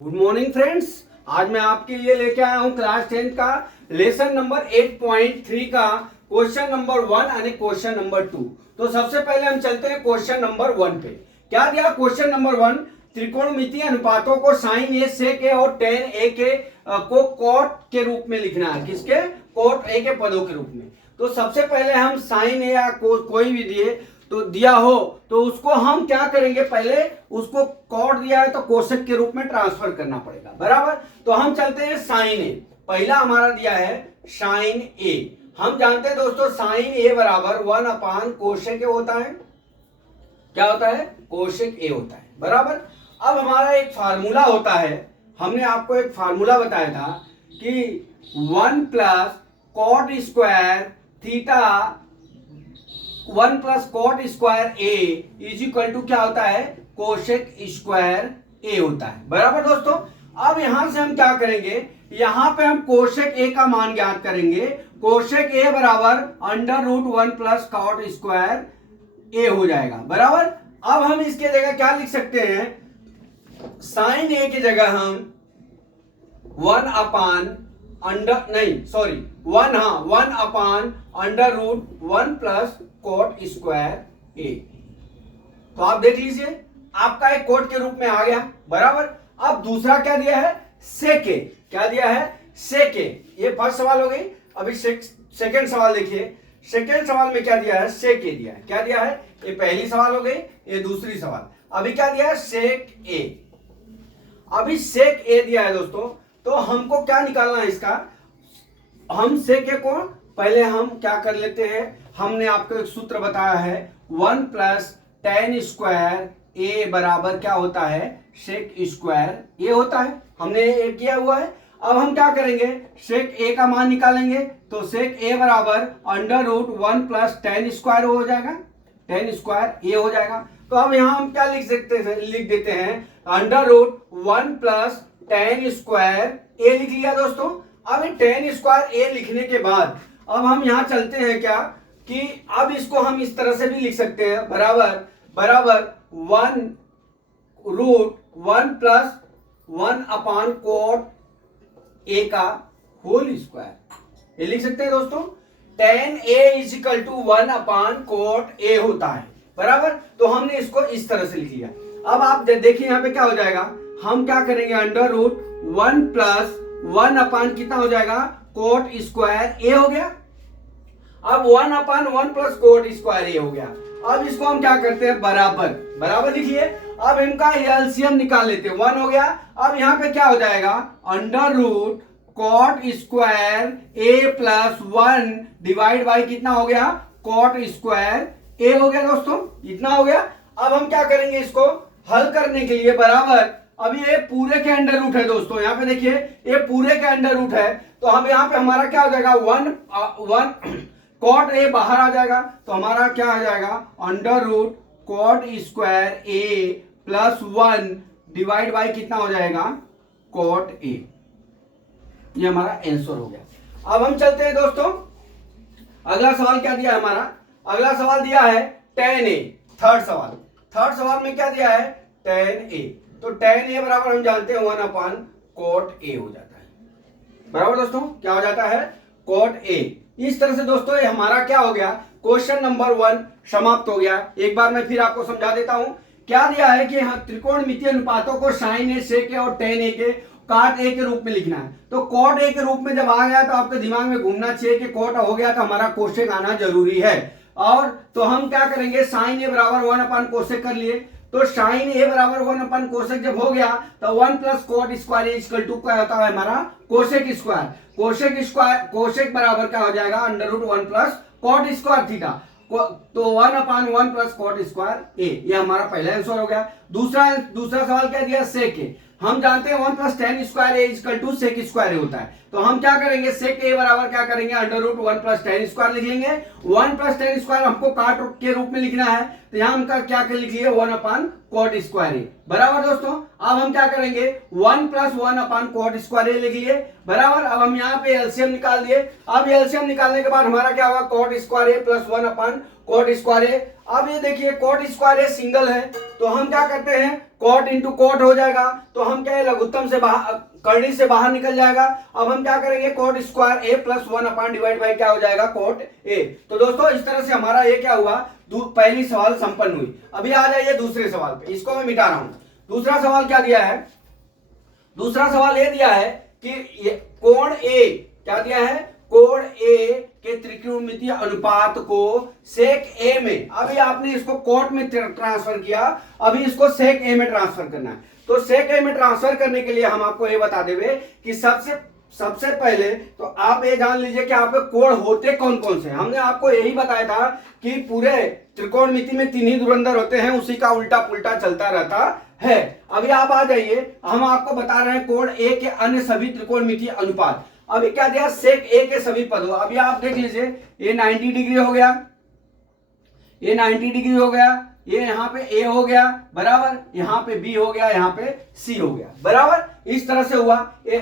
Good morning friends. आज मैं आपके लिए लेके आया हूं क्लास 10 का लेसन नंबर 8.3 का क्वेश्चन नंबर 1 और क्वेश्चन नंबर 2। तो सबसे पहले हम चलते हैं क्वेश्चन नंबर 1 पे। क्या दिया क्वेश्चन नंबर 1? त्रिकोणमितीय अनुपातों को साइन ए सेक ए और टेन ए के को कॉट के रूप में लिखना है। किसके? कॉट ए के पदों के रूप में। तो सबसे पहले हम साइन ए या कोई भी दिए तो दिया हो तो उसको हम क्या करेंगे, पहले उसको कॉट दिया है तो कोसेक के रूप में ट्रांसफर करना पड़ेगा, बराबर। तो हम चलते हैं साइन ए। पहला हमारा दिया है साइन ए। हम जानते हैं दोस्तों साइन ए बराबर 1 अपान कोसेक ए होता है। क्या होता है? कोसेक ए होता है, बराबर। अब हमारा एक फार्मूला होता है, हमने आपको एक फार्मूला बताया था कि 1 plus cot square theta 1 plus cot square A is equal to क्या होता है? कोसेक स्क्वायर ए होता है, बराबर दोस्तों। अब यहां से हम क्या करेंगे, यहां पे हम कोसेक ए का मान ज्ञात करेंगे। कोसेक ए बराबर under root 1 plus cot square A हो जाएगा, बराबर। अब हम इसके जगह क्या लिख सकते हैं? साइन ए की जगह हम 1 अपान अंडर नहीं sorry 1 upon under root 1 plus cot square A. तो आप देख लीजिए आपका एक कोट के रूप में आ गया, बराबर। अब दूसरा क्या दिया है? सेक ए। क्या दिया है? सेक ए। ये फर्स्ट सवाल हो गई। अभी सेकंड सवाल देखिए। सेकंड सवाल में क्या दिया है? सेक ए दिया है। क्या दिया है? ये पहली सवाल हो गई, ये दूसरी सवाल। अभी क्या दिया है? सेक ए। अभी सेक ए दिया है दोस्तों, तो हमको क्या निकालना है इसका? हम सेक ए को पहले हम क्या कर लेते हैं, हमने आपको एक सूत्र बताया है 1 प्लस टेन स्क्वायर ए बराबर क्या होता है? सेक स्क्वायर ए होता है। हमने ये किया हुआ है। अब हम क्या करेंगे, सेक ए का मान निकालेंगे। तो सेक ए बराबर under root 1 plus tan square हो जाएगा, टेन स्क्वायर ए हो जाएगा। तो अब यहां हम क्या लिख सकते हैं? लिख देते हैं under root 1 plus tan square A लिख लिया दोस्तों। अब टेन स्क्वायर ए लिखने के बाद अब हम यहां चलते हैं क्या कि अब इसको हम इस तरह से भी लिख सकते हैं, बराबर 1 root 1 plus 1 upon cot A का होल स्क्वायर ये लिख सकते हैं दोस्तों। Tan A is equal to 1 upon cot A होता है, बराबर। तो हमने इसको इस तरह से लिख लिया। अब आप देखिए यहां पे क्या हो जाएगा, हम क्या करेंगे अंडर रूट 1 प्लस 1 अपान कितना हो जाएगा? कोट स्क्वायर ए हो गया। अब 1 upon 1 plus cot square A हो गया। अब इसको हम क्या करते हैं? बराबर लिखिए। अब इनका एलसीएम निकाल लेते हैं, 1 हो गया। अब यहां पे क्या हो जाएगा? Under root cot square A plus 1 divide by कितना हो गया? कॉट स्क्वायर ए हो गया दोस्तों, इतना हो गया। अब हम क्या करेंगे, इसको हल करने के लिए बराबर, अब ये पूरे के अंडर रूट है दोस्तों। यहां पे देखिए ये पूरे के अंडर रूट है, तो हम यहां पे हमारा क्या हो जाएगा? 1 कॉट ए बाहर आ जाएगा, तो हमारा क्या आ जाएगा? Under root cot square A plus 1 divide by कितना हो जाएगा? Cot A. ये हमारा आंसर हो गया। अब हम चलते हैं दोस्तों, अगला सवाल क्या दिया है हमारा? अगला सवाल दिया है टेन ए। थर्ड सवाल में क्या दिया है? टेन ए। तो टेन ए बराबर हम जानते हैं 1 अपान कॉट ए हो जाता है, बराबर दोस्तों। क्या हो जाता है? Cot A. इस तरह से दोस्तों ये हमारा क्या हो गया? क्वेश्चन नंबर 1 समाप्त हो गया। एक बार मैं फिर आपको समझा देता हूं। क्या दिया है कि त्रिकोणमितीय अनुपातों को साइन ए सेक ए और टेन ए के कॉट ए के रूप में लिखना है। तो कॉट ए के रूप में जब आ गया तो आपके दिमाग में घूमना चाहिए कि कॉट हो गया तो हमारा कोसेक आना जरूरी है। और तो हम क्या करेंगे, साइन ए बराबर 1 अपान कोसेक कर लिए। तो साइन ए बराबर 1 अपन कोसेक जब हो गया तो 1 plus cot square equal to क्या होता है हमारा? Cosec square. कोसेक बराबर क्या हो जाएगा? Under root 1 plus cot square theta. तो 1 upon 1 plus cot square A. ये हमारा पहला आंसर हो गया। दूसरा सवाल क्या दिया? सेक ए। हम जानते हैं 1 plus tan square A equal to sec square A होता है। तो हम क्या करेंगे, सेक ए बराबर क्या करेंगे? Under root 1 plus tan square लिख लेंगे। 1 प्लस टेन स्क्वायर हमको काट के रूप में लिखना है, तो यहां हम क्या लिख लिए? 1 अपान कोट स्क्वायर ए, बराबर दोस्तों। अब हम क्या करेंगे? 1 plus 1 upon coat square A लिख लिए, बराबर। अब हम यहाँ पे एलसीएम निकाल दिए। अब एलसीएम निकालने के बाद हमारा क्या होगा? Coat square A plus 1 upon cot square ए। अब ये देखिए कॉट स्क्वायर ए सिंगल है, तो हम क्या करते हैं, कॉट इंटू कॉट हो जाएगा, तो हम क्या है, लघुत्तम से बाहर, कर्णी से बाहर निकल जाएगा। अब हम क्या करेंगे, cot square A plus 1 upon divide by क्या हो जाएगा, कॉट ए। तो दोस्तों इस तरह से हमारा ये क्या हुआ, पहली सवाल संपन्न हुई। अभी आ जाइए दूसरे सवाल पे, इसको मैं मिटा रहा हूं। दूसरा सवाल क्या दिया है, दूसरा सवाल ये दिया है कि ये कोण ए, क्या दिया है, कोण ए के त्रिकोणमितीय अनुपात को सेक ए में, अभी आपने इसको कोट में ट्रांसफर किया, अभी इसको सेक ए में ट्रांसफर करना है। तो सेक ए में ट्रांसफर करने के लिए हम आपको ये बता देंगे कि सबसे पहले तो आप ये जान लीजिए कि आपके कोण होते कौन कौन से। हमने आपको यही बताया था कि पूरे त्रिकोणमिति में 3 ही धुरंधर होते हैं, उसी का उल्टा पुल्टा चलता रहता है। अभी आप आ जाइए, हम आपको बता रहे हैं कोण ए के अन्य सभी त्रिकोणमितीय अनुपात। अभी क्या दिया, सेक ए के सभी पदों। अभी आप देख लीजिए, ये 90 डिग्री हो गया, ये 90 डिग्री हो गया, ये यहाँ पे ए हो गया बराबर, यहाँ पे बी हो गया, यहाँ पे सी हो गया बराबर। इस तरह से हुआ ये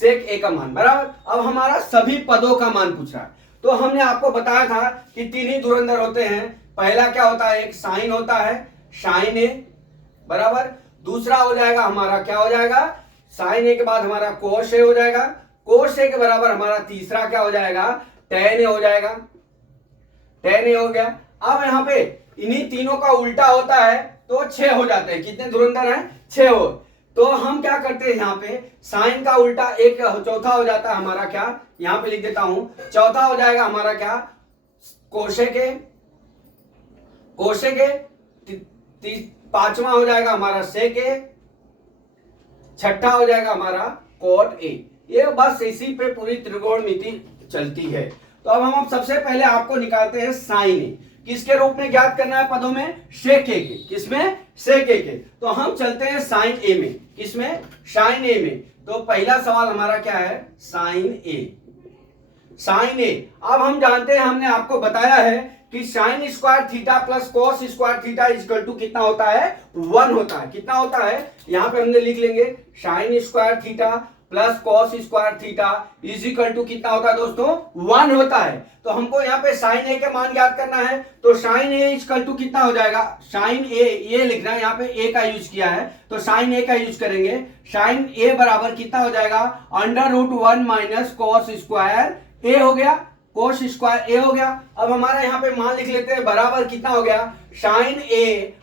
सेक ए का मान बराबर। अब हमारा सभी पदों का मान पूछ रहा है, तो हमने आपको बताया था कि 3 ही धुरंधर होते हैं। पहला क्या होता है, एक साइन होता है, साइन ए बराबर। दूसरा हो जाएगा हमारा, क्या हो जाएगा, साइन ए के बाद हमारा कोस ए हो जाएगा, कोस ए के बराबर हमारा तीसरा क्या हो जाएगा, टेन ए हो जाएगा, टेन ए हो गया। अब यहाँ पे इन्हीं तीनों का उल्टा होता है तो 6 हो जाते हैं। कितने धुरंधर हैं, 6 हो। तो हम क्या करते हैं, यहाँ पे साइन का उल्टा एक चौथा हो जाता है हमारा, क्या यहाँ पे लिख देता हूं, चौथा हो जाएगा हमारा क्या, कोशेक ए, कोशेक ए, पांचवा हो जाएगा हमारा सेक ए, छठा हो जाएगा हमारा कोट ए। ये बस इसी पे पूरी त्रिकोणमिति चलती है। तो अब हम सबसे पहले आपको निकालते हैं साइन ए, किसके रूप में ज्ञात करना है, पदों में, सेक ए के, किसमें, सेक ए के। तो हम चलते हैं साइन ए में, किसमें, साइन ए में। तो पहला सवाल हमारा क्या है, साइन ए, साइन ए। अब हम जानते हैं, हमने आपको बताया है कि sine square theta plus cos square theta equal to कितना होता है, 1 होता है। कितना होता है, यहां पे हमने लिख लेंगे, sine square theta plus cos square theta is equal to कितना होता है दोस्तों, 1 होता है। तो हमको यहाँ पे साइन ए के मान ज्ञात करना है, तो साइन ए इक्वल टू कितना हो जाएगा, साइन ए ये लिखना है, यहाँ पे ए का यूज किया है तो साइन ए का यूज करेंगे। साइन ए बराबर कितना हो जाएगा, √1 माइनस कॉस स्क्वायर ए हो गया, कोस स्क्वायर ए हो गया। अब हमारा यहाँ पे मान लिख लेते हैं, बराबर कितना हो गया, साइन ए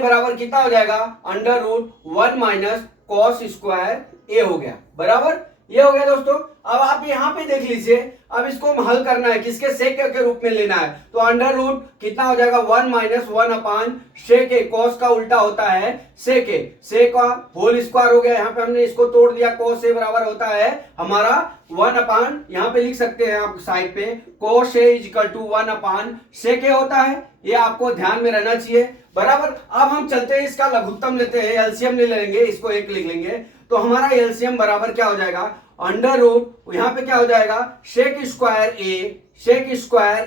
बराबर कितना हो जाएगा, √1 माइनस कॉस स्क्वायर ए हो गया बराबर। ये हो गया दोस्तों। अब आप यहाँ पे देख लीजिए, अब इसको हम हल करना है, किसके, सेक के रूप में लेना है। तो अंडर रूट कितना हो जाएगा, 1 माइनस 1 अपान सेक ए, कॉस का उल्टा होता है सेक ए, सेक का होल स्क्वायर हो गया। यहाँ पे हमने इसको तोड़ दिया, कॉस ए बराबर होता है हमारा 1 अपान, यहाँ पे लिख सकते हैं आप साइड पे, cos A is equal to 1 upon sec A होता है। ये आपको ध्यान में रहना चाहिए बराबर। अब हम चलते हैं, इसका लघुत्तम लेते हैं, एलसीएम ले लेंगे, इसको 1 लिख लेंगे। तो हमारा एलसीएम बराबर क्या हो जाएगा, अंडर रूट यहाँ पे क्या हो जाएगा, सेक स्क्वायर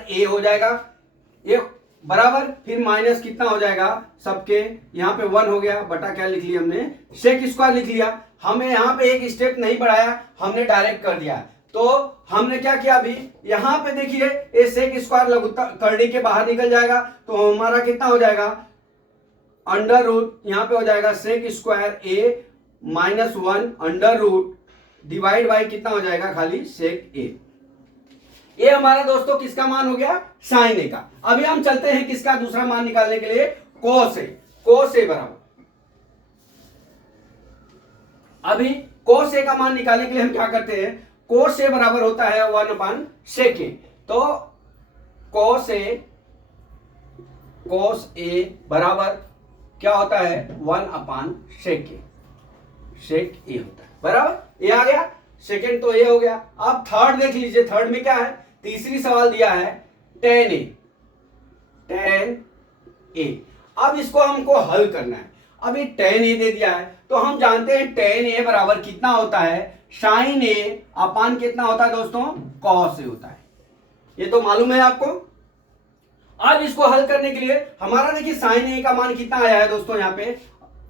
ए हो जाएगा, ये बराबर, फिर माइनस कितना हो जाएगा सबके, यहाँ पे 1 हो गया, बटा क्या लिख लिया हमने, सेक स्क्वायर लिख लिया। हमें यहाँ पे एक स्टेप नहीं बढ़ाया, हमने डायरेक्ट कर दिया। तो हमने क्या किया, अभी यहाँ पे देखिए, ये सेक स्क्वायर लघुत्तम करने के बाहर निकल जाएगा, तो हमारा कितना हो जाएगा, अंडर रूट यहाँ पे हो जाएगा sec square A -1 under root divide by कितना हो जाएगा, खाली सेक ए। ये हमारा दोस्तों किसका मान हो गया, साइन ए का। अभी हम चलते हैं किसका दूसरा मान निकालने के लिए, कोस ए। कोस ए बराबर, अभी कोस ए का मान निकालने के लिए हम क्या करते हैं, कोस ए बराबर होता है 1 अपान सेक ए। तो कोस ए बराबर क्या होता है, 1 upon sec A, sec A होता है बराबर। ये आ गया, सेकेंड तो ये हो गया। अब थर्ड देख लीजिए, थर्ड में क्या है, तीसरी सवाल दिया है टेन ए। अब इसको हमको हल करना है। अभी टेन ए दे दिया है, तो हम जानते हैं टेन ए बराबर कितना होता है, साइन ए अपान कितना होता है दोस्तों, कॉस ए होता है। ये तो मालूम है आपको। अब इसको हल करने के लिए हमारा देखिए साइन ए का मान कितना आया है दोस्तों, यहाँ पे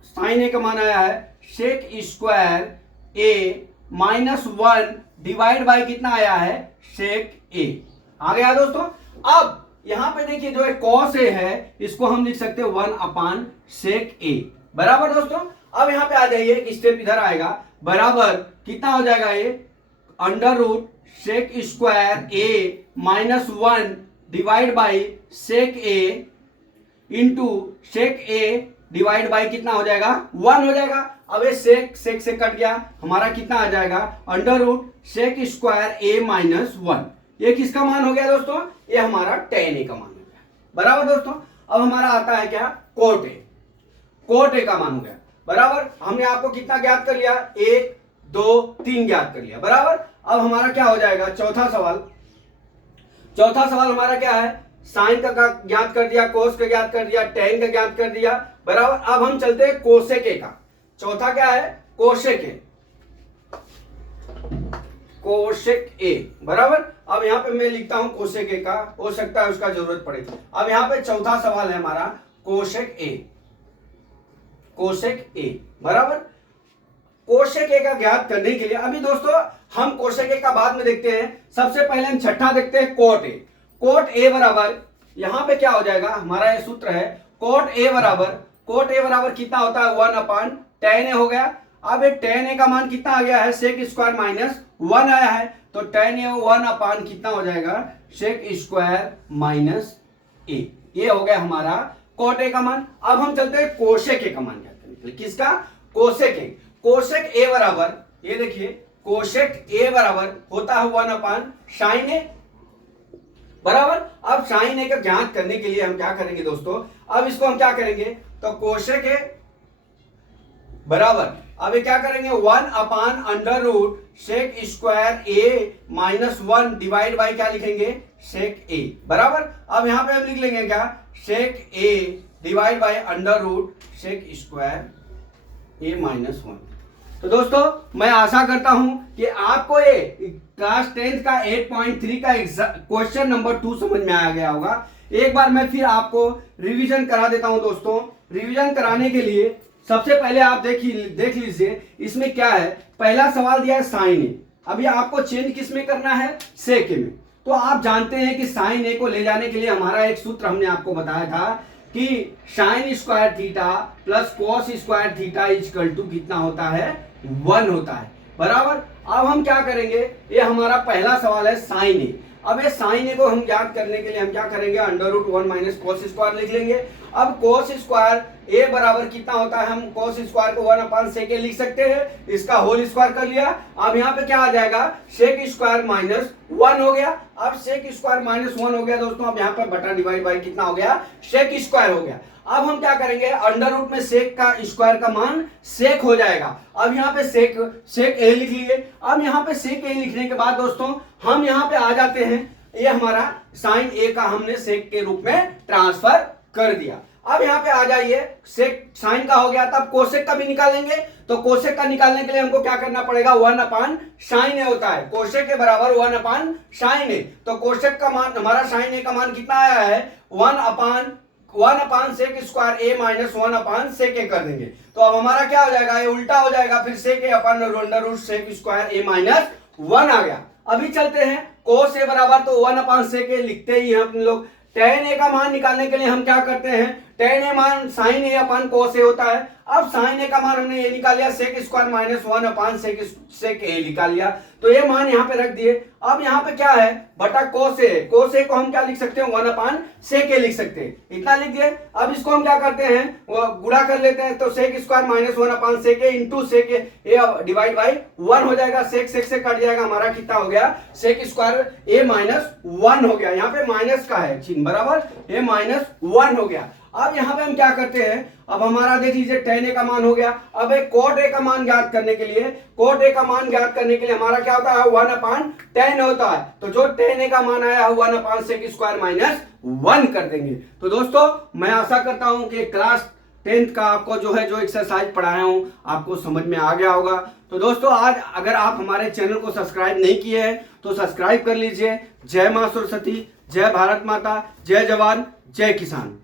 साइन ए का मान आया है sec square A -1 divide by कितना आया है, सेक ए आ गया दोस्तों। अब यहाँ पे देखिए जो है cos a है इसको हम लिख सकते हैं 1/sec a, बराबर दोस्तों। अब यहाँ पे आ जाइए, एक स्टेप इधर आएगा, बराबर कितना हो जाएगा ये √sec² a -1 divide by sec a into sec a divide by कितना हो जाएगा 1 हो जाएगा। अब ये sec से कट गया, हमारा कितना आ जाएगा √sec² a -1। ये किसका मान हो गया दोस्तों, ये हमारा tan a का मान हो गया, बराबर दोस्तों। अब हमारा आता है क्या cot a का मान हो गया, बराबर। हमने आपको कितना ज्ञात कर लिया, 1 2 3 ज्ञात कर लिया, बराबर। अब हमारा क्या हो जाएगा चौथा सवाल हमारा क्या है, साइन का ज्ञात कर दिया, कोस का ज्ञात कर दिया, टेन का ज्ञात कर दिया, बराबर। अब हम चलते हैं कोसेक ए का। चौथा क्या है कोसेक ए, बराबर। अब यहाँ पे मैं लिखता हूं कोसेक ए का, हो सकता है उसका जरूरत पड़े। अब यहाँ पे चौथा सवाल है हमारा कोसेक ए, बराबर। कोसेक ए का ज्ञात करने के लिए अभी दोस्तों हम कोसेक ए का बाद में देखते हैं, सबसे पहले हम छठा देखते हैं कोट ए बराबर, यहां पे क्या हो जाएगा, हमारा ये सूत्र है कोट ए बराबर कितना होता है 1/tan a हो गया। अब ये tan a का मान कितना आ गया है sec² -1 आया है, तो tan a 1/ कितना हो जाएगा sec² -a, ये हो गया हमारा कोट ए का मान। अब हम चलते हैं कोसेक ए का मान ज्ञात करने के लिए, किसका कोसेक ए बराबर, ये देखिए कोसेक ए बराबर होता है 1/sin a, बराबर। अब sin a का ज्ञात करने के लिए हम क्या करेंगे दोस्तों, अब इसको हम क्या करेंगे, तो कोसेक ए बराबर, अब ये क्या करेंगे 1/√sec² a -1 डिवाइड बाई क्या लिखेंगे sec a, बराबर। अब यहां पे हम लिख लेंगे क्या sec a divide by √sec² a -1। तो दोस्तों मैं आशा करता हूं कि आपको ये क्लास 10th का 8.3 का क्वेश्चन नंबर 2 समझ में आ गया होगा। एक बार मैं फिर आपको रिवीजन करा देता हूं दोस्तों। रिवीजन कराने के लिए सबसे पहले आप देख लीजिए इसमें क्या है। पहला सवाल दिया है साइन ए, अभी आपको चेंज किस में करना है सेक ए में। तो आप जानते हैं कि साइन ए को ले जाने के लिए हमारा एक सूत्र हमने आपको बताया था कि sin² theta plus cos² theta equal to कितना होता है 1 होता है, बराबर। अब हम क्या करेंगे, ये हमारा पहला सवाल है साइन ए। अब ये साइन ए को हम ज्ञात करने के लिए हम क्या करेंगे √1 - cos² लिख लेंगे। अब cos² ए बराबर कितना होता है, हम cos² को 1/sec लिख सकते हैं, इसका होल स्क्वायर कर लिया। अब यहाँ पे क्या आ जाएगा sec² -1 हो गया। अब sec² -1 हो गया दोस्तों, अब यहाँ पर बटा डिवाइड बाई कितना हो गया sec² हो गया। अब हम क्या करेंगे अंडर रूट में सेक का स्क्वायर का मान सेक हो जाएगा। अब यहाँ पे सेक ए लिख लिए। अब यहाँ पे सेक ए लिखने के बाद दोस्तों हम यहाँ पे आ जाते हैं, ये हमारा साइन ए का हमने सेक के रूप में ट्रांसफर कर दिया। अब यहाँ पे आ जाइए, सेक साइन का हो गया, तब कोसेक का भी निकालेंगे। तो कोसेक का निकालने के लिए हमको क्या करना पड़ेगा 1/sin a होता है, कोसेक के बराबर 1/sin a। तो कोसेक का मान हमारा साइन ए का मान कितना आया है 1/sec² a -1/sec a कर देंगे। तो अब हमारा क्या हो जाएगा, ये उल्टा हो जाएगा, फिर sec a upon √sec² a -1 आ गया। अभी चलते हैं cos a बराबर, तो 1/sec a लिखते ही हैं अपन लोग। tan a का मान निकालने के लिए हम क्या करते हैं, tan a मान sin a upon cos a होता है। अब sin a का मान हमने ये निकाल लिया sec² -1/sec a निकाल लिया, तो ये मान यहाँ पे रख दिए। अब यहाँ पे क्या है बटा cos a को हम क्या लिख सकते हैं 1/sec a लिख सकते हैं, इतना लिख दिए। अब इसको हम क्या करते हैं वो गुणा कर लेते हैं, तो sec² -1/sec a into sec a divide by 1 हो जाएगा। सेक से कट जाएगा, हमारा कितना हो गया sec² a -1 हो गया। यहाँ पे माइनस का है चिन्ह, बराबर, a -1 हो गया। अब यहाँ पे हम क्या करते हैं, अब हमारा देख लीजिए tan a का मान हो गया। अब एक cot a का मान ज्ञात करने के लिए हमारा क्या होता है 1/tan होता है। तो जो tan a का मान आया है 1/sec² -1 कर देंगे। तो दोस्तों मैं आशा करता हूं कि क्लास 10th का आपको जो एक्सरसाइज पढ़ाया हूं आपको समझ में आ गया होगा। तो दोस्तों आज अगर आप हमारे चैनल को सब्सक्राइब नहीं किए हैं तो सब्सक्राइब कर लीजिए। जय मां सरस्वती, जय भारत माता, जय जवान, जय किसान।